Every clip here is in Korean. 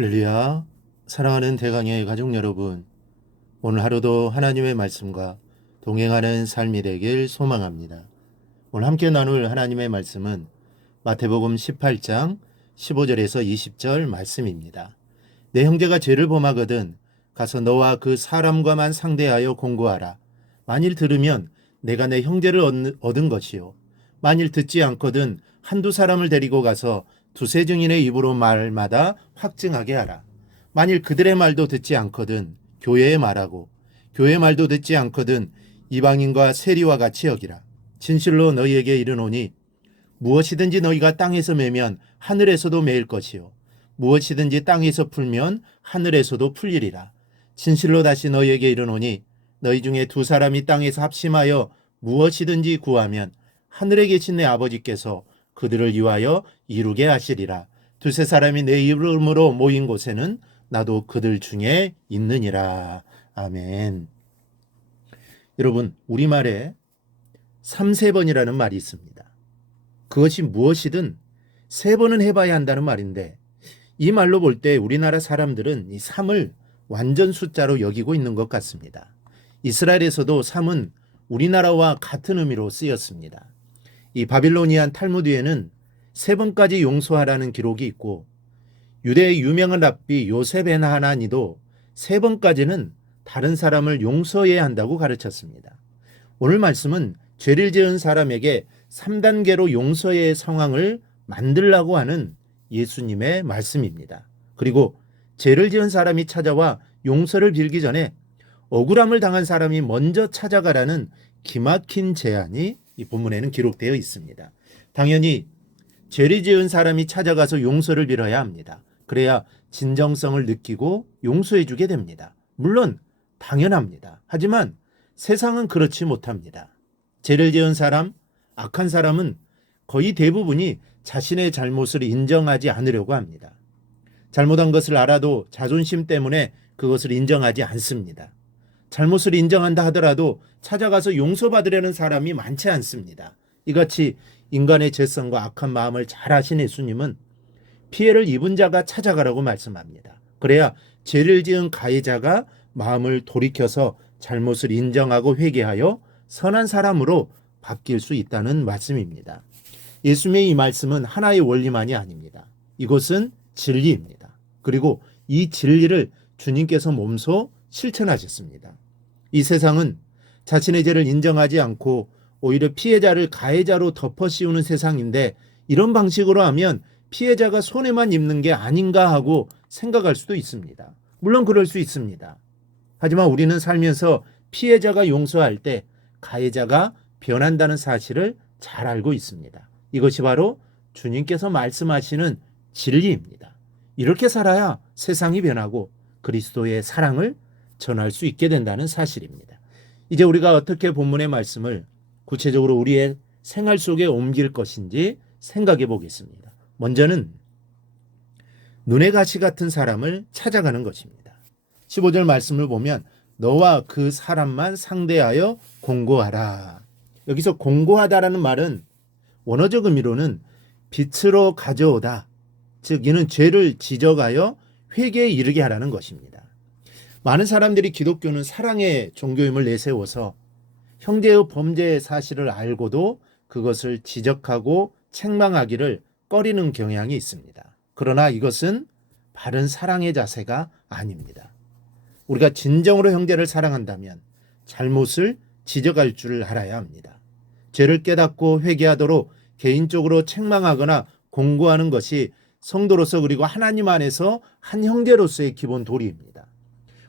할렐루야. 사랑하는 대강의 가족 여러분, 오늘 하루도 하나님의 말씀과 동행하는 삶이 되길 소망합니다. 오늘 함께 나눌 하나님의 말씀은 마태복음 18장 15절에서 20절 말씀입니다. 내 형제가 죄를 범하거든 가서 너와 그 사람과만 상대하여 공고하라. 만일 들으면 내가 내 형제를 얻은 것이요. 만일 듣지 않거든 한두 사람을 데리고 가서 두세 증인의 입으로 말마다 확증하게 하라. 만일 그들의 말도 듣지 않거든 교회에 말하고 교회 말도 듣지 않거든 이방인과 세리와 같이 여기라. 진실로 너희에게 이르노니 무엇이든지 너희가 땅에서 매면 하늘에서도 매일 것이요 무엇이든지 땅에서 풀면 하늘에서도 풀리리라. 진실로 다시 너희에게 이르노니 너희 중에 두 사람이 땅에서 합심하여 무엇이든지 구하면 하늘에 계신 내 아버지께서 그들을 위하여 이루게 하시리라. 두세 사람이 내 이름으로 모인 곳에는 나도 그들 중에 있느니라. 아멘. 여러분, 우리말에 3~4번이라는 말이 있습니다. 그것이 무엇이든 3번은 해봐야 한다는 말인데, 이 말로 볼 때 우리나라 사람들은 이 3을 완전 숫자로 여기고 있는 것 같습니다. 이스라엘에서도 3은 우리나라와 같은 의미로 쓰였습니다. 이 바빌로니안 탈무드에는 3번까지 용서하라는 기록이 있고, 유대의 유명한 랍비 요셉 벤 하나니도 3번까지는 다른 사람을 용서해야 한다고 가르쳤습니다. 오늘 말씀은 죄를 지은 사람에게 3단계로 용서의 상황을 만들라고 하는 예수님의 말씀입니다. 그리고 죄를 지은 사람이 찾아와 용서를 빌기 전에 억울함을 당한 사람이 먼저 찾아가라는 기막힌 제안이 이 본문에는 기록되어 있습니다. 당연히 죄를 지은 사람이 찾아가서 용서를 빌어야 합니다. 그래야 진정성을 느끼고 용서해 주게 됩니다. 물론 당연합니다. 하지만 세상은 그렇지 못합니다. 죄를 지은 사람, 악한 사람은 거의 대부분이 자신의 잘못을 인정하지 않으려고 합니다. 잘못한 것을 알아도 자존심 때문에 그것을 인정하지 않습니다. 잘못을 인정한다 하더라도 찾아가서 용서받으려는 사람이 많지 않습니다. 이같이 인간의 죄성과 악한 마음을 잘 아신 예수님은 피해를 입은 자가 찾아가라고 말씀합니다. 그래야 죄를 지은 가해자가 마음을 돌이켜서 잘못을 인정하고 회개하여 선한 사람으로 바뀔 수 있다는 말씀입니다. 예수님의 이 말씀은 하나의 원리만이 아닙니다. 이것은 진리입니다. 그리고 이 진리를 주님께서 몸소 실천하셨습니다. 이 세상은 자신의 죄를 인정하지 않고 오히려 피해자를 가해자로 덮어씌우는 세상인데, 이런 방식으로 하면 피해자가 손해만 입는 게 아닌가 하고 생각할 수도 있습니다. 물론 그럴 수 있습니다. 하지만 우리는 살면서 피해자가 용서할 때 가해자가 변한다는 사실을 잘 알고 있습니다. 이것이 바로 주님께서 말씀하시는 진리입니다. 이렇게 살아야 세상이 변하고 그리스도의 사랑을 전할 수 있게 된다는 사실입니다. 이제 우리가 어떻게 본문의 말씀을 구체적으로 우리의 생활 속에 옮길 것인지 생각해 보겠습니다. 먼저는 눈의 가시 같은 사람을 찾아가는 것입니다. 15절 말씀을 보면 너와 그 사람만 상대하여 공고하라. 여기서 공고하다라는 말은 원어적 의미로는 빛으로 가져오다, 즉 이는 죄를 지적하여 회개에 이르게 하라는 것입니다. 많은 사람들이 기독교는 사랑의 종교임을 내세워서 형제의 범죄 사실을 알고도 그것을 지적하고 책망하기를 꺼리는 경향이 있습니다. 그러나 이것은 바른 사랑의 자세가 아닙니다. 우리가 진정으로 형제를 사랑한다면 잘못을 지적할 줄 알아야 합니다. 죄를 깨닫고 회개하도록 개인적으로 책망하거나 공고하는 것이 성도로서 그리고 하나님 안에서 한 형제로서의 기본 도리입니다.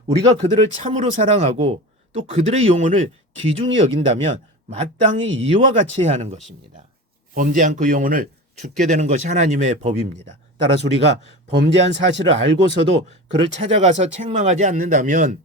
우리가 그들을 참으로 사랑하고 또 그들의 영혼을 귀중히 여긴다면 마땅히 이와 같이 해야 하는 것입니다. 범죄한 그 영혼을 죽게 되는 것이 하나님의 법입니다. 따라서 우리가 범죄한 사실을 알고서도 그를 찾아가서 책망하지 않는다면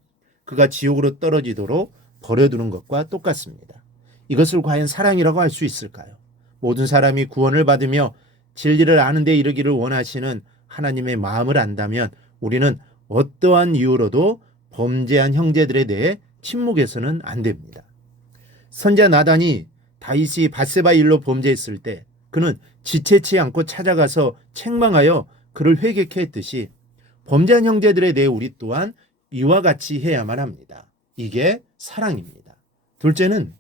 그가 지옥으로 떨어지도록 버려두는 것과 똑같습니다. 이것을 과연 사랑이라고 할 수 있을까요? 모든 사람이 구원을 받으며 진리를 아는 데 이르기를 원하시는 하나님의 마음을 안다면 우리는 어떠한 이유로도 범죄한 형제들에 대해 침묵해서는 안 됩니다. 선지자 나단이 다윗이 밧세바 일로 범죄했을 때 그는 지체치 않고 찾아가서 책망하여 그를 회개케 했듯이 범죄한 형제들에 대해 우리 또한 이와 같이 해야만 합니다. 이게 사랑입니다. 둘째는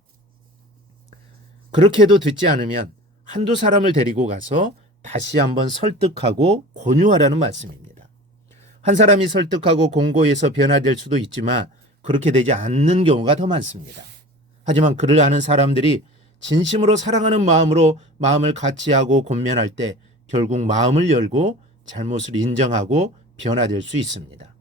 그렇게도 듣지 않으면 한두 사람을 데리고 가서 다시 한번 설득하고 권유하라는 말씀입니다. 한 사람이 설득하고 공고해서 변화될 수도 있지만 그렇게 되지 않는 경우가 더 많습니다. 하지만 그를 아는 사람들이 진심으로 사랑하는 마음으로 마음을 같이 하고 권면할 때 결국 마음을 열고 잘못을 인정하고 변화될 수 있습니다.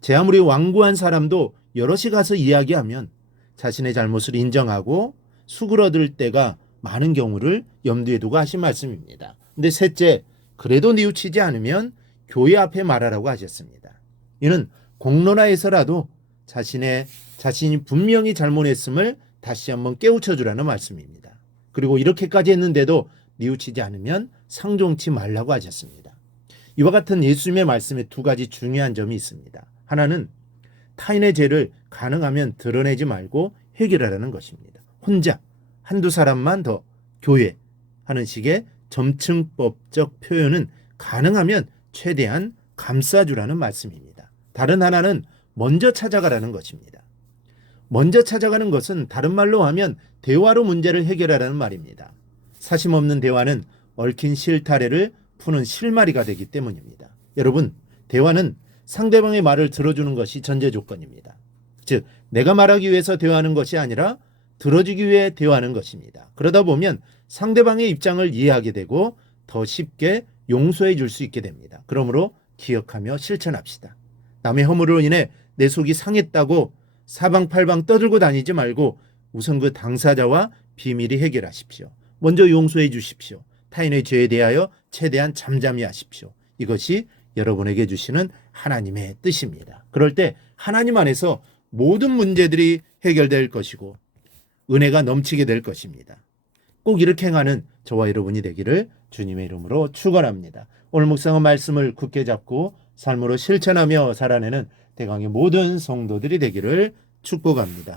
제 아무리 완고한 사람도 여럿이 가서 이야기하면 자신의 잘못을 인정하고 수그러들 때가 많은 경우를 염두에 두고 하신 말씀입니다. 근데 셋째, 그래도 뉘우치지 않으면 교회 앞에 말하라고 하셨습니다. 이는 공론화에서라도 자신이 분명히 잘못했음을 다시 한번 깨우쳐 주라는 말씀입니다. 그리고 이렇게까지 했는데도 뉘우치지 않으면 상종치 말라고 하셨습니다. 이와 같은 예수님의 말씀에 두 가지 중요한 점이 있습니다. 하나는 타인의 죄를 가능하면 드러내지 말고 해결하라는 것입니다. 혼자 한두 사람만 더 교회 하는 식의 점층법적 표현은 가능하면 최대한 감싸주라는 말씀입니다. 다른 하나는 먼저 찾아가라는 것입니다. 먼저 찾아가는 것은 다른 말로 하면 대화로 문제를 해결하라는 말입니다. 사심 없는 대화는 얽힌 실타래를 푸는 실마리가 되기 때문입니다. 여러분, 대화는 상대방의 말을 들어주는 것이 전제 조건입니다. 즉, 내가 말하기 위해서 대화하는 것이 아니라 들어주기 위해 대화하는 것입니다. 그러다 보면 상대방의 입장을 이해하게 되고 더 쉽게 용서해 줄 수 있게 됩니다. 그러므로 기억하며 실천합시다. 남의 허물로 인해 내 속이 상했다고 사방팔방 떠들고 다니지 말고 우선 그 당사자와 비밀히 해결하십시오. 먼저 용서해 주십시오. 타인의 죄에 대하여 최대한 잠잠히 하십시오. 이것이 여러분에게 주시는 하나님의 뜻입니다. 그럴 때 하나님 안에서 모든 문제들이 해결될 것이고 은혜가 넘치게 될 것입니다. 꼭 이렇게 행하는 저와 여러분이 되기를 주님의 이름으로 축원합니다. 오늘 묵상한 말씀을 굳게 잡고 삶으로 실천하며 살아내는 대강의 모든 성도들이 되기를 축복합니다.